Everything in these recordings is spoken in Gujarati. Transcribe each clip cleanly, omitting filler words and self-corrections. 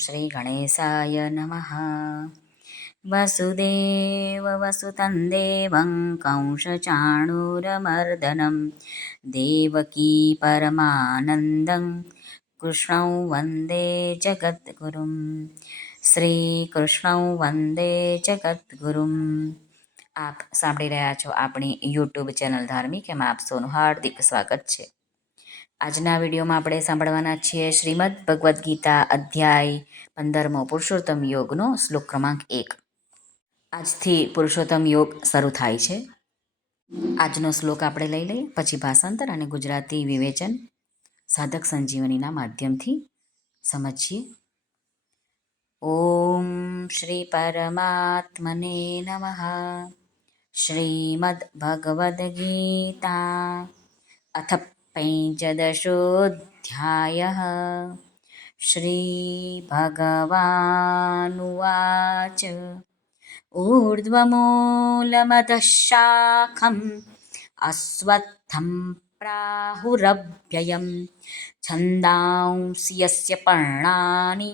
શ્રી ગણેશાય નમઃ. વસુદેવસુतं દેવં કંસચાણૂરમર્દनं દેવકી પરમાનંદં કૃષ્ણં વંદે જગદ્ગુરું. શ્રી કૃષ્ણં વંદે જગદ્ગુરું. આપ સાંભળી રહ્યા છો આપણી યુટ્યુબ ચેનલ ધાર્મિક, એમાં આપ સૌનું હાર્દિક સ્વાગત છે. આજના વિડીયોમાં આપણે સાંભળવાના છીએ શ્રીમદ ભગવદ્ ગીતા અધ્યાય 15 પુરુષોત્તમ યોગનો શ્લોક ક્રમાંક 1. આજથી પુરુષોત્તમ યોગ શરૂ થાય છે. આજનો શ્લોક આપણે લઈ લઈએ, પછી ભાષાંતર અને ગુજરાતી વિવેચન સાધક સંજીવનીના માધ્યમથી સમજીએ. ઓમ શ્રી પરમાત્મને નમઃ. શ્રીમદ ભગવદ્ ગીતા અથ પંચદશોऽધ્યાયः. શ્રીભગવાનુવાચ ઊર્ધ્વમૂલમધः શાખम् અશ્વત્થં પ્રાહુરવ્યયम् છન્દાંસि યસ્ય પર્ણાनि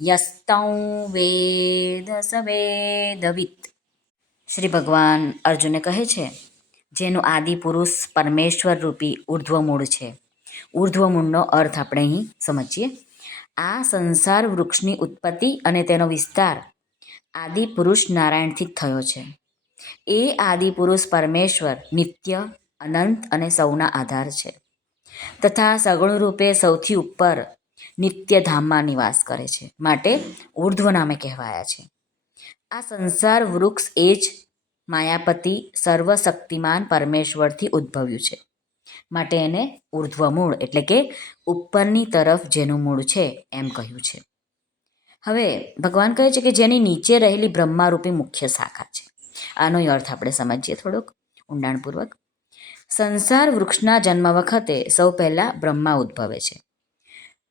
યસ્तं વેદ સ વેદવિत्. શ્રી ભગવાન અર્જુનને કહે છે, જેનું આદિ પુરુષ પરમેશ્વર રૂપી ઉર્ધ્વમૂળ છે. ઉર્ધ્વમૂળનો અર્થ આપણે અહીં સમજીએ. આ સંસાર વૃક્ષની ઉત્પત્તિ અને તેનો વિસ્તાર આદિ પુરુષ નારાયણથી જ થયો છે. એ આદિ પુરુષ પરમેશ્વર નિત્ય, અનંત અને સૌના આધાર છે, તથા સગુણ રૂપે સૌથી ઉપર નિત્યધામમાં નિવાસ કરે છે, માટે ઉર્ધ્વ નામે કહેવાયા છે. આ સંસાર વૃક્ષ એ જ માયાપતિ સર્વશક્તિમાન પરમેશ્વરથી ઉદ્ભવ્યું છે, માટે એને ઉર્ધ્વમૂળ એટલે કે ઉપરની તરફ જેનું મૂળ છે એમ કહ્યું છે. હવે ભગવાન કહે છે કે જેની નીચે રહેલી બ્રહ્મારૂપી મુખ્ય શાખા છે. આનો અર્થ આપણે સમજીએ થોડોક ઊંડાણપૂર્વક. સંસાર વૃક્ષના જન્મ વખતે સૌ પહેલાં બ્રહ્મા ઉદ્ભવે છે.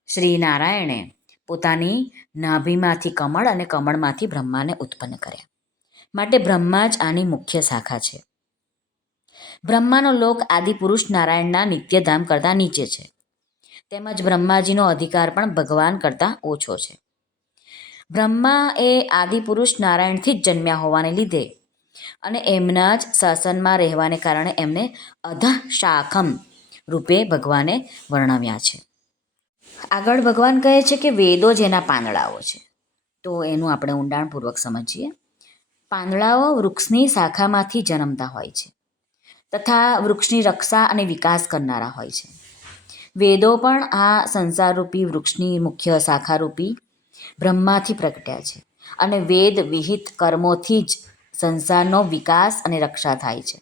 શ્રી નારાયણે પોતાની નાભીમાંથી કમળ અને કમળમાંથી બ્રહ્માને ઉત્પન્ન કર્યા, માટે બ્રહ્મા જ આની મુખ્ય શાખા છે. બ્રહ્માનો લોક આદિપુરુષ નારાયણના નિત્યધામ કરતાં નીચે છે, તેમજ બ્રહ્માજીનો અધિકાર પણ ભગવાન કરતાં ઓછો છે. બ્રહ્મા એ આદિપુરુષ નારાયણથી જ જન્મ્યા હોવાને લીધે અને એમના જ શાસનમાં રહેવાને કારણે એમને અધઃ શાખમ રૂપે ભગવાને વર્ણવ્યા છે. આગળ ભગવાન કહે છે કે વેદો જેના પાંદડાઓ છે, તો એનું આપણે ઊંડાણપૂર્વક સમજીએ. પાંદડાઓ વૃક્ષની શાખામાંથી જન્મતા હોય છે, તથા વૃક્ષની રક્ષા અને વિકાસ કરનારા હોય છે. વેદો પણ આ સંસારરૂપી વૃક્ષની મુખ્ય શાખારૂપી બ્રહ્માથી પ્રગટ્યા છે, અને વેદ વિહિત કર્મોથી જ સંસારનો વિકાસ અને રક્ષા થાય છે,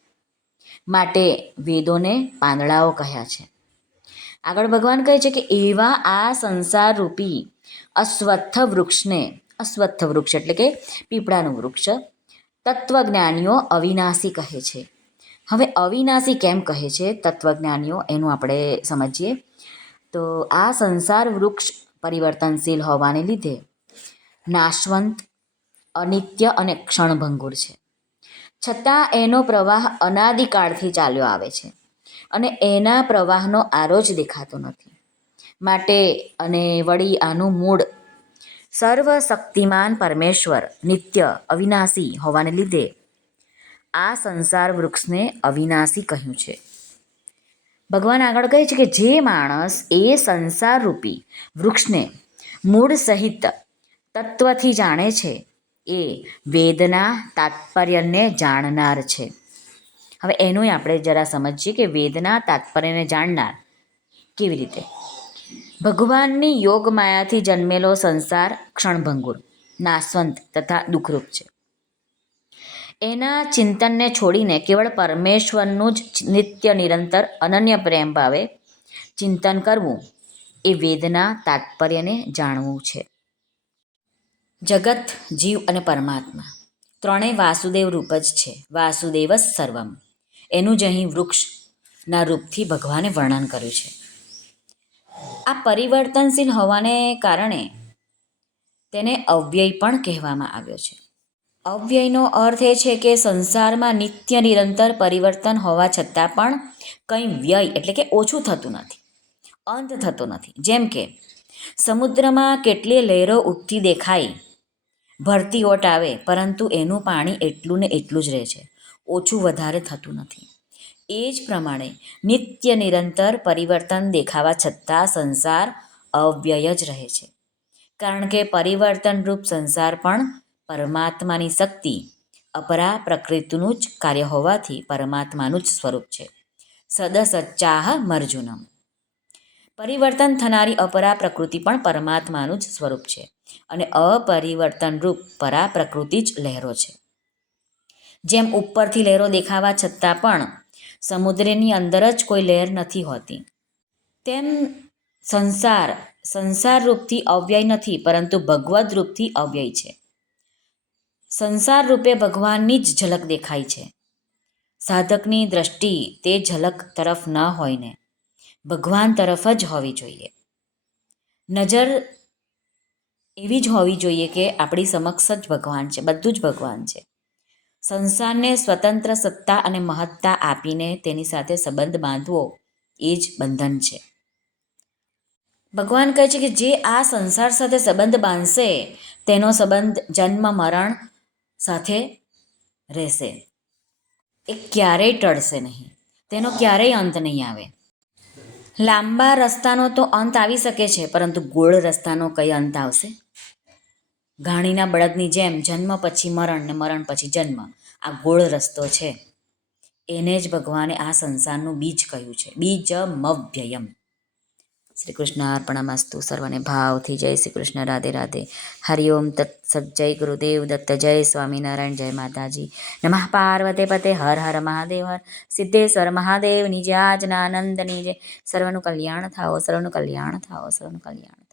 માટે વેદોને પાંદડાઓ કહ્યા છે. આગળ ભગવાન કહે છે કે એવા આ સંસારરૂપી અશ્વત્થ વૃક્ષને, અશ્વત્થ વૃક્ષ એટલે કે પીપળાનું વૃક્ષ, તત્વજ્ઞાનીઓ અવિનાશી કહે છે. હવે અવિનાશી કેમ કહે છે તત્વજ્ઞાનીઓ, એનું આપણે સમજીએ. તો આ સંસાર વૃક્ષ પરિવર્તનશીલ હોવાને લીધે નાશવંત, અનિત્ય અને ક્ષણભંગુર છે, છતાં એનો પ્રવાહ અનાદિકાળથી ચાલ્યો આવે છે, અને એના પ્રવાહનો આરો જ દેખાતો નથી. માટે અને વળી આનું મૂળ સર્વશક્તિમાન પરમેશ્વર નિત્ય અવિનાશી હોવાને લીધે આ સંસાર વૃક્ષને અવિનાશી કહ્યું છે. ભગવાન આગળ કહે છે કે જે માણસ એ સંસારરૂપી વૃક્ષને મૂળ સહિત તત્વથી જાણે છે એ વેદના તાત્પર્યને જાણનાર છે. હવે એનું આપણે જરા સમજીએ કે વેદના તાત્પર્યને જાણનાર કેવી રીતે. ભગવાનની યોગ માયાથી જન્મેલો સંસાર ક્ષણભંગુર, નાશવંત તથા દુઃખરૂપ છે. એના ચિંતનને છોડીને કેવળ પરમેશ્વરનું જ નિત્ય નિરંતર અનન્ય પ્રેમ ભાવે ચિંતન કરવું એ વેદના તાત્પર્યને જાણવું છે. જગત, જીવ અને પરમાત્મા ત્રણેય વાસુદેવ રૂપ જ છે. વાસુદેવ જ સર્વમ, એનું જ અહીં વૃક્ષના રૂપથી ભગવાને વર્ણન કર્યું છે. આ પરિવર્તનશીલ હોવાને કારણે તેને અવ્યય પણ કહેવામાં આવ્યો છે. અવ્યયનો અર્થ એ છે કે સંસારમાં નિત્ય નિરંતર પરિવર્તન હોવા છતાં પણ કંઈ વ્યય એટલે કે ઓછું થતું નથી, અંત થતો નથી. જેમ કે સમુદ્રમાં કેટલીય લહેરો ઉઠતી દેખાય, ભરતી ઓટ આવે, પરંતુ એનું પાણી એટલું ને એટલું જ રહે છે, ઓછું વધારે થતું નથી. એ જ પ્રમાણે નિત્ય નિરંતર પરિવર્તન દેખાવા છતાં સંસાર અવ્યય જ રહે છે. કારણ કે પરિવર્તનરૂપ સંસાર પણ પરમાત્માની શક્તિ, અપરા પ્રકૃતિનું જ કાર્ય હોવાથી પરમાત્માનું જ સ્વરૂપ છે. સદસચ્ચાહ મર્જુનમ. પરિવર્તન થનારી અપરા પ્રકૃતિ પણ પરમાત્માનું જ સ્વરૂપ છે અને અપરિવર્તનરૂપ પરા પ્રકૃતિ જ લહેરો છે. જેમ ઉપરથી લહેરો દેખાવા છતાં પણ સમુદ્રની અંદર જ કોઈ લહેર નથી હોતી, તેમ સંસાર રૂપથી અવ્યય નથી, પરંતુ ભગવદ રૂપથી અવ્યય છે. સંસાર રૂપે ભગવાનની જ ઝલક દેખાય છે. સાધકની દ્રષ્ટિ તે ઝલક તરફ ન હોઈને ભગવાન તરફ જ હોવી જોઈએ. નજર એવી જ હોવી જોઈએ કે આપણી સમક્ષ જ ભગવાન છે, બધું જ ભગવાન છે. સંસારને સ્વતંત્ર સત્તા અને મહત્તા આપીને તેની સાથે સંબંધ બાંધવો એ જ બંધન છે. ભગવાન કહે છે કે જે આ સંસાર સાથે સંબંધ બાંધશે તેનો સંબંધ જન્મ મરણ સાથે રહેશે. એ ક્યારેય ટળશે નહીં, તેનો ક્યારેય અંત નહીં આવે. લાંબા રસ્તાનો તો અંત આવી શકે છે, પરંતુ ગોળ રસ્તાનો કઈ અંત આવશે? ઘાણીના બળદની જેમ જન્મ પછી મરણ ને મરણ પછી જન્મ, આ ગોળ રસ્તો છે. એને જ ભગવાને આ સંસારનું બીજ કહ્યું છે, બીજમવ્યયમ. શ્રી કૃષ્ણ અર્પણમસ્તુ. સર્વને ભાવથી જય શ્રી કૃષ્ણ. રાધે રાધે. હરિઓમ તત્સત. જય ગુરુદેવ દત્ત. જય સ્વામિનારાયણ. જય માતાજી. નમઃ પાર્વતે પતે. હર હર મહાદેવ. હર સિદ્ધેશ્વર મહાદેવની જય. આજ્ઞાનંદની જય. સર્વનું કલ્યાણ થાઓ, સર્વનું કલ્યાણ થાઓ, સર્વનું કલ્યાણ.